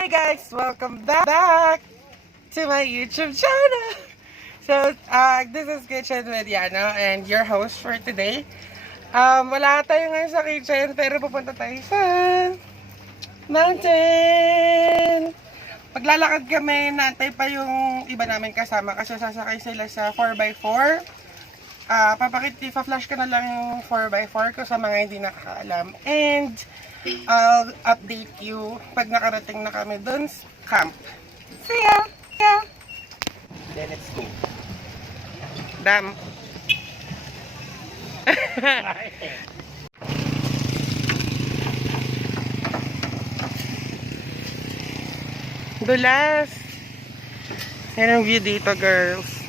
Hi guys! Welcome back to my YouTube channel! So, this is Kitchen with Yano and your host for today. Wala tayo ngayon sa kitchen pero pupunta tayo sa mountain! Paglalakad kami, naantay pa yung iba namin kasama kasi sasakay sila sa 4x4. Ipa-flash ko na lang yung 4x4 ko sa mga hindi nakakaalam. And I'll update you pag nakarating na kami dun sa camp. See ya! Then let's go. Dam. Dulas. Yan ang view dito, girls.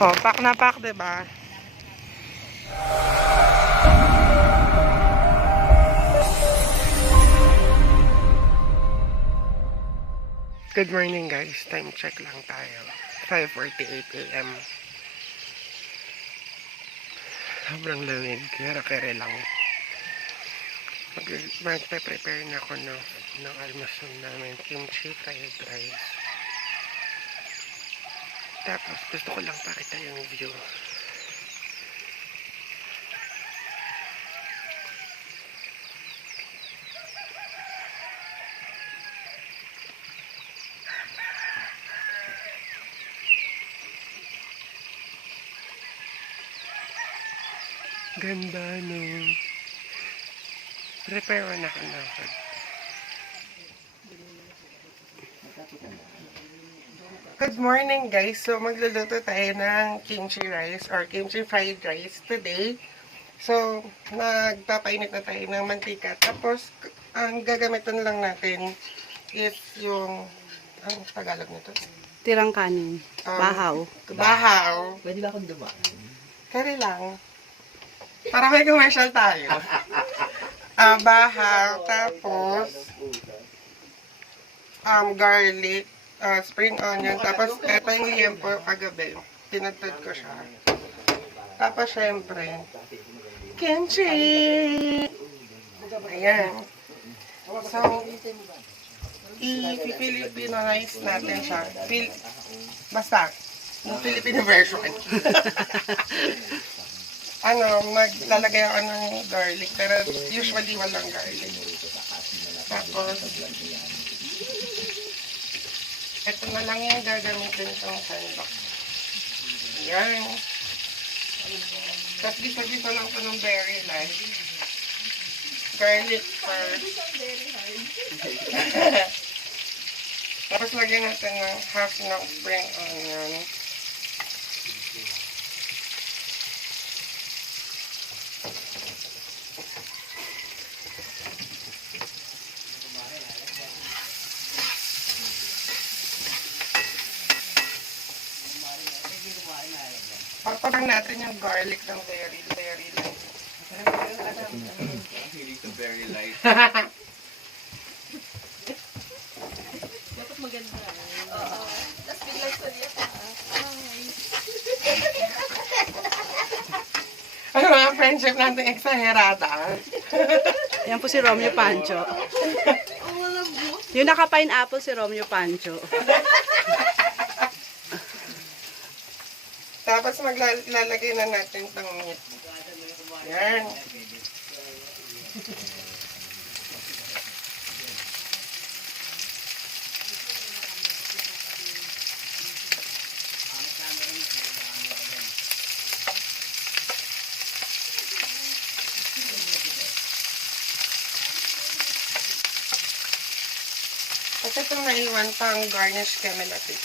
Oh, pack na pack, diba? Good morning, guys. Time check lang tayo. 5:48 AM. Sobrang lamig. Kere-kere lang. Mag-prepare na ako ng almusal namin. Kimchi Fried Rice. Tapos, gusto ko lang pakita yung view. Ganda, no? Prepare na ako na. Good morning, guys. So, magluluto tayo ng kimchi rice or kimchi fried rice today. So, nagpapainit na tayo ng mantika. Tapos, ang gagamitan lang natin is yung, ang Tagalog nito? Tirang kanin. Bahaw. Bahaw. Pwede ba akong dumaan? Kari lang. Para may commercial tayo. Bahaw. Tapos, garlic. Spring onion. Tapos, eto yung liempo kagabi. Tinagtad ko siya. Tapos, syempre, kimchi! Ayan. So, i-Filipinize natin siya. Basta, yung Filipino version. Maglalagay ako ng garlic. Pero, usually, walang garlic. Tapos, ito na lang yung gagamitin itong sandbox. Ayan. Tapos gisa-gisa lang ito ng berry light. Garlic first. Tapos lagyan natin ng half ng spring onion. Pagpapang natin yung garlic ng very light. Hindi ito very light. Dapat maganda. Oo. Tapos biglang sabi ako. Ano mga friendship natin exagerada? Yan po si Romeo Pancho. Yung naka-pineapple si Romeo Pancho. Tapos maglalagay na natin itong meat. Yan. At itong naiwan pang garnish kami natin.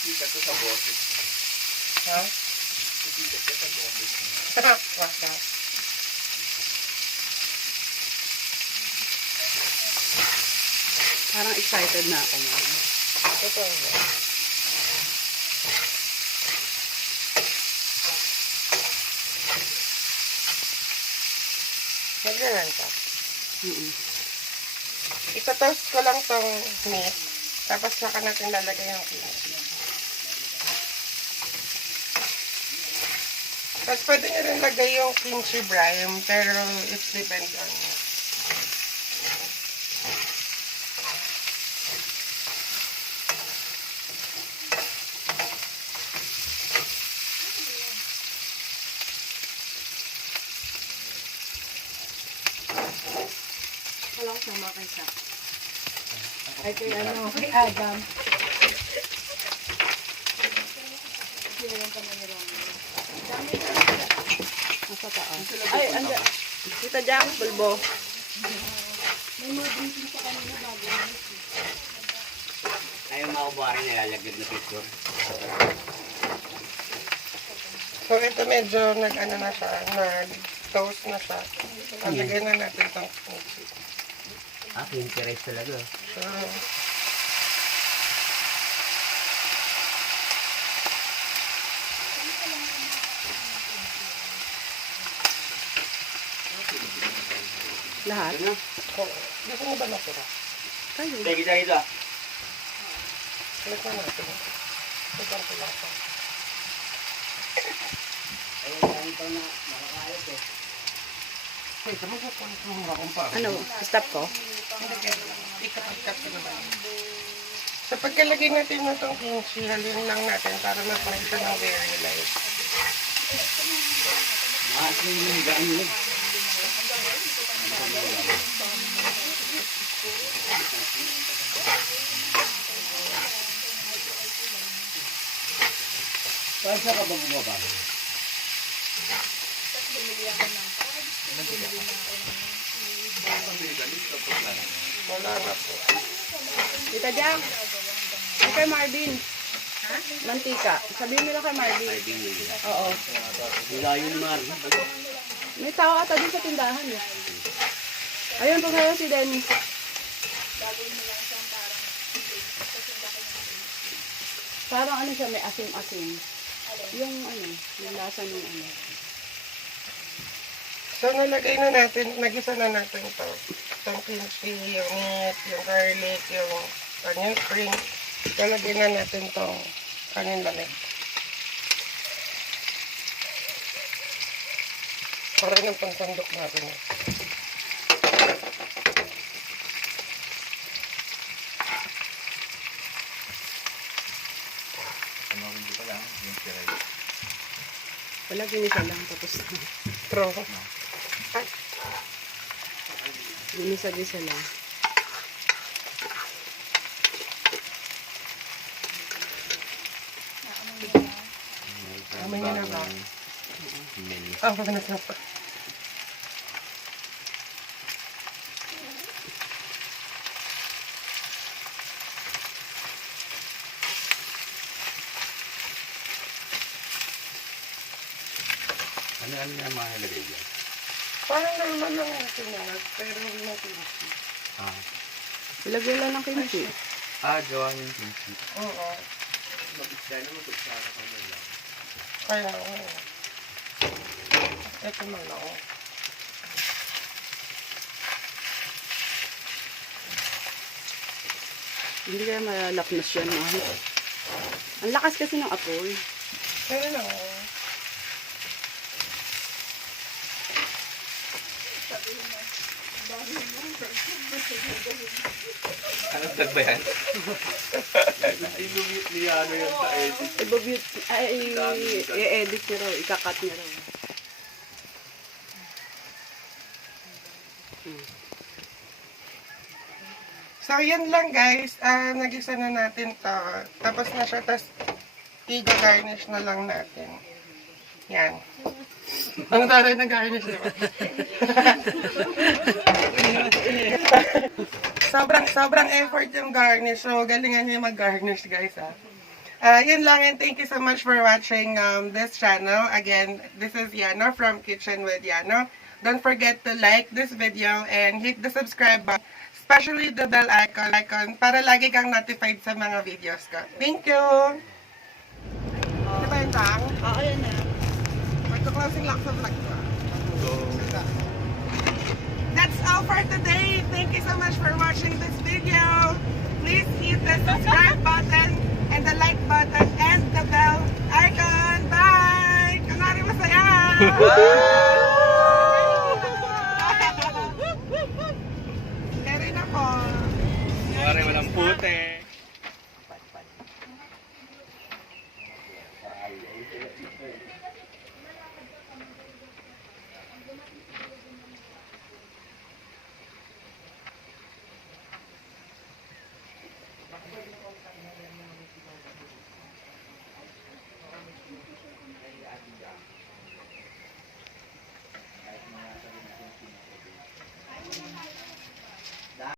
Sikat ko sa boses. Ha? Sikat ko sa boses. Waka. Parang excited na ako, ma'am. Ito nga. Maglalan ka. Ito-toast ko lang tong meat. Tapos saka natin lalagay yung kimchi. Tapos pwede nyo rin lagay yung kimchi brine, pero it depends on you. Wala ko sama kay Sa. Ay, kay ano, kay Adam. Nasa taas. Ay, anda. Kita Jack, bulbo. Ayaw makubuharin, nilalagyan na picture. So, ito medyo nag-ano na siya, nag-toast na siya. Paglagay na natin itong kimchi. Kimchi rice talaga. So, Lahat. gusto mo ba natira? Kayo. Sige, sige, Balik na natin. Ito ang tulasa. Wait, tama sa point mo nga kung paano. Ano, stop ko? Ikapat-kat ko naman. Sa pagkalagay natin mo itong kimchi, halin lang natin para mas-make siya ng very light. Maasim yung gawing. Saan siya ka ba bumaba? Wala na po. Kita Jack. Ay, kay Marvin. Mantika. Sabihin nila kay Marvin. Oo. Wala yun, Mar. May tao ata din sa tindahan eh. Ayun, pag si Dennis. Parang ano siya, may asim-asim. Yung ano, yung lasa ng ano. So, nalagay na natin, nagisa na natin ito. Itong kimchi, yung meat, yung garlic, yung onion spring. Nalagay na natin itong kanin lamig. Parang yung pansandok natin. Hindi pa lang, yung rice. Wala, ginisa lang. Tapos, Pro. ginisa-gisa lang. Amin nyo na ba? Menu. Maganda na pa. Ano yung mga nalagay dyan? Parang normal lang natin na, pero may kimchi. Ilagay lang ng kimchi. Gawa yung kimchi. Oo. Mabigla na mabugsara ka na lang. Kaya nga. Ito man ako. Hindi kaya malalapnos yan, mahal. Ang lakas kasi ng apoy. Pero na. Anong tag ba yan? Ilumit ni Yano yan sa edit. I-edit niya raw, ikakat niya raw. So, yun lang guys. Nagisa na natin to. Tapos na siya. Tapos, i-garnish na lang natin. Yan. Ang taray na garnish naman. sobrang effort yung garnish. So, galingan niyo mag-garnish guys yun lang, and thank you so much for watching this channel. Again, this is Yano from Kitchen with Yano. Don't forget to like this video and hit the subscribe button, especially the bell icon para lagi kang notified sa mga videos ko. Thank you! Di ba yun, Tang? Oo, yan na. Magka-closing lang sa vlog ko. That's all for today. Thank you so much for watching this video. Please hit the subscribe button and the like button and the bell icon. Bye! Kunwari masaya! Kaya rin ako. Pare, walang puti.